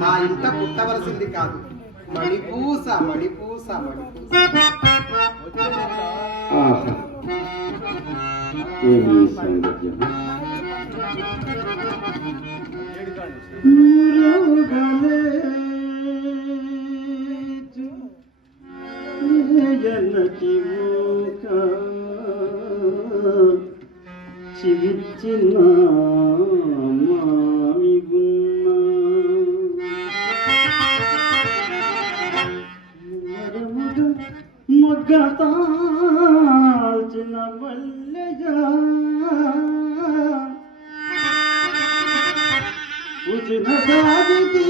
మా ఇంట పుట్టవలసింది కాదు. మణిపూస మణిపూస మణిపూస. ఆహా. जग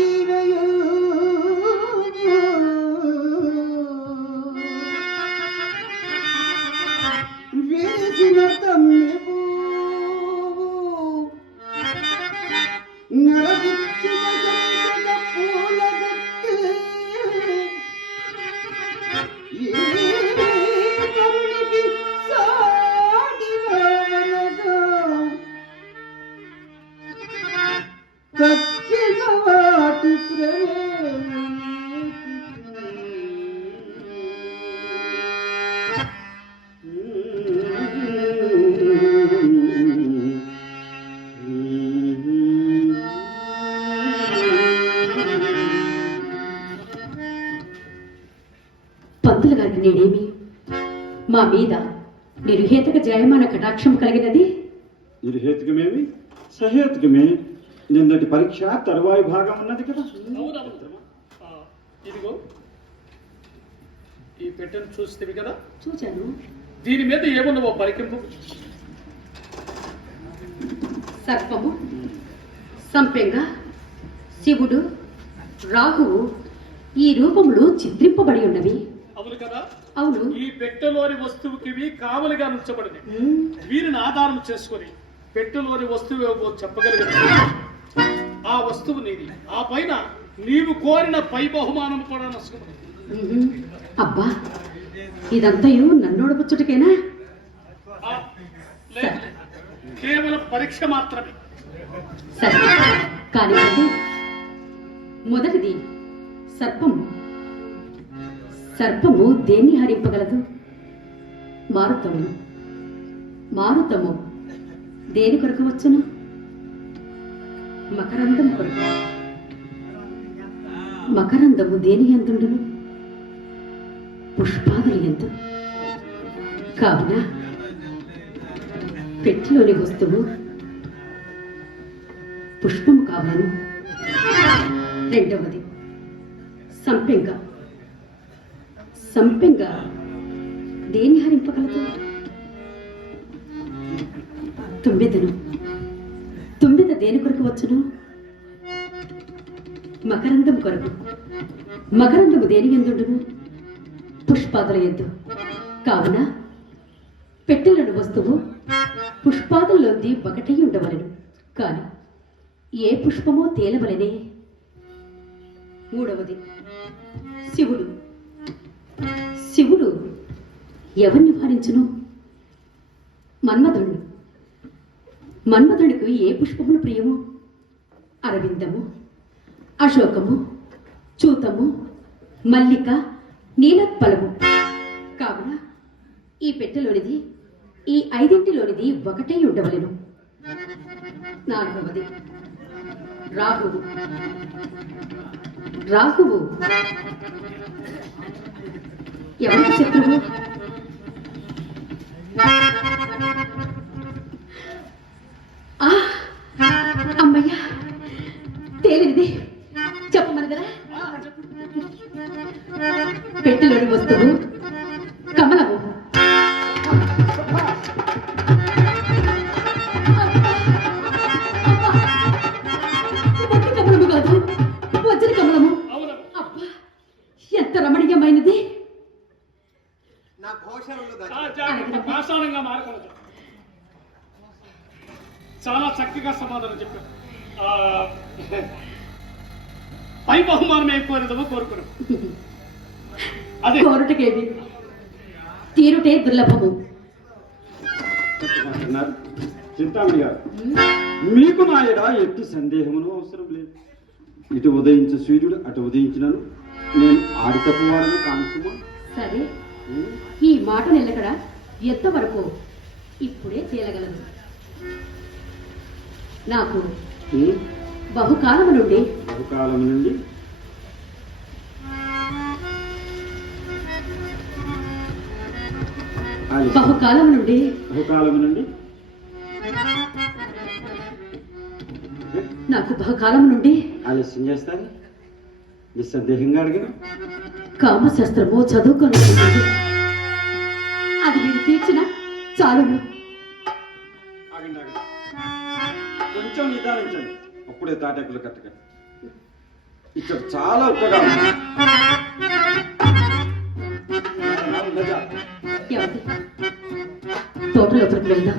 పంతులు గారికి నేనేమి? మా మీద నిర్హేతక జయమాన కటాక్షం కలిగినది? నిర్హేతుకమేమి? సహేతుకమే. నిన్నటి పరీక్ష తరువాయి భాగం ఉన్నది కదా. ఇదిగో. ఈ పెట్టెను చూస్తేవి కదా? చూచాను. దీని మీద ఏముందో పరికింపు. సర్పము సంపెంగ శివుడు రాహువు ఈ రూపములు చిత్రింపబడి ఉన్నవి. అవును కదా? అవును. ఈ పెట్టెలోని వస్తువుకి కావలిగా ఉంచబడింది వీరిని ఆధారం చేసుకొని పెట్టెలోని వస్తువు ఏవో చెప్పగలిగిన ఆ వస్తువు నీది. ఆ పైన నీవు కోరిన పై బహుమానం కూడా నష్టపడింది. అబ్బా ఇదంతయు నన్నోడపుచ్చుటకేనా కేవలం పరీక్ష మాత్రమే. సరే. కానివ్వండి మొదటిది సర్పము సర్పము దేన్ని హరింపగలదు? మారుతము మారుతము దేని కొరకు వచ్చును? మకరందం కొరకు. మకరందము దేని ఎందుండును పుష్పాదులు ఎందు కావున పెట్టిలోని వస్తువు పుష్పము కావాలను. రెండవది సంపెంగ. సంపెంగ దేని హరింపగలదు? తుమ్మెదను. తుమ్మెద దేని కొరకు వచ్చును? మకరందం కొరకు. మకరందము దేని ఎందుండును? పుష్పాదుల ఎందు. కావున పెట్టెలను వస్తువు పుష్పాదుల్లోంది ఒకటై ఉండవలను. కాని ఏ పుష్పమో తేలవలనే. మూడవది శివుడు. శివుడు ఎవరిని నివారించును మన్మధుడు మన్మధుడికి ఏ పుష్పములు ప్రియము? అరవిందము అశోకము చూతము మల్లిక నీలత్పలము కావున ఈ పెట్టెలోనిది ఈ ఐదింటిలోనిది ఒకటే ఉండవలను. నాలుగవది రాహువు. రాహువు Yavaş et Prabhu. చాలా చక్కగా సమాధానం చెప్పారు. పై బహుమానం కోరిదమో కోరుకున్నాం. అదే. కోరుటకేది తీరుటే దుర్లభము. చింతామణి గారు మీకు నా ఎడ ఎట్టి సందేహమును అవసరం లేదు. ఇటు ఉదయించే సూర్యుడు అటు ఉదయించినను. నేను ఆడి తప్పువాడను కానుసుమా సరే. ఈ మాట నిలకడ ఎంతవరకు ఇప్పుడే తేలగలదు నాకు బహుకాలము నుండి బహుకాలం నుండి. బహుకాలము నుండి బహుకాలం నుండి? నాకు బహుకాలం నుండి ఆలస్యం చేస్తారు? నిస్సందేహంగా అడిగాను కామశాస్త్రము చదువుకున్నది అది మీరు తీర్చిన చాలును. కొంచెం నిదానించండి అప్పుడే తాటకులు కట్టకండి. ఇక్కడ చాలా ఉప్పగా ఉంది ఉండజా. వెళ్దాం?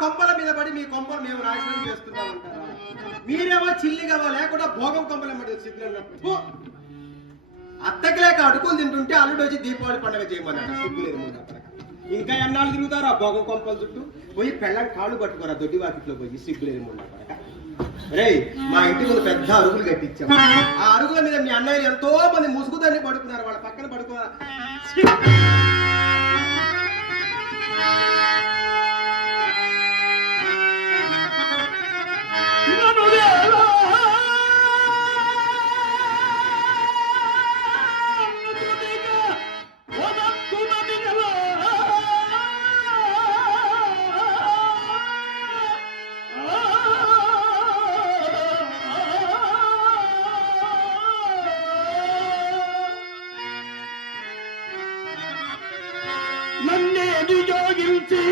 కొంపల మీద పడి మీ కొంపలు మేము నాశనం చేస్తున్నామంటారా మీరేమో చిల్లిగవా లేకుండా భోగం కొంపల మీద సిగ్గులు అత్తకి లేక అడుగులు తింటుంటే అల్లుడు వచ్చి దీపావళి పండుగ చేయమన్నాడు. సిగ్గులేదు ఇంకా ఎన్నాళ్ళు తిరుగుతారు ఆ భోగం కొంపల చుట్టూ? పోయి పెళ్ళం కాళ్ళు పట్టుకోరా దొడ్డి వాకిట్లో పోయి. సిగ్గులేదు ముందు రే మా ఇంటి ముందు పెద్ద అరుగులు కట్టించాం. ఆ అరుగుల మీద మీ అన్నయ్య ఎంతో మంది ముసుగుదాన్ని పడుకున్నారు వాళ్ళ పక్కన పడుకున్నారు నన్నే నియోగించి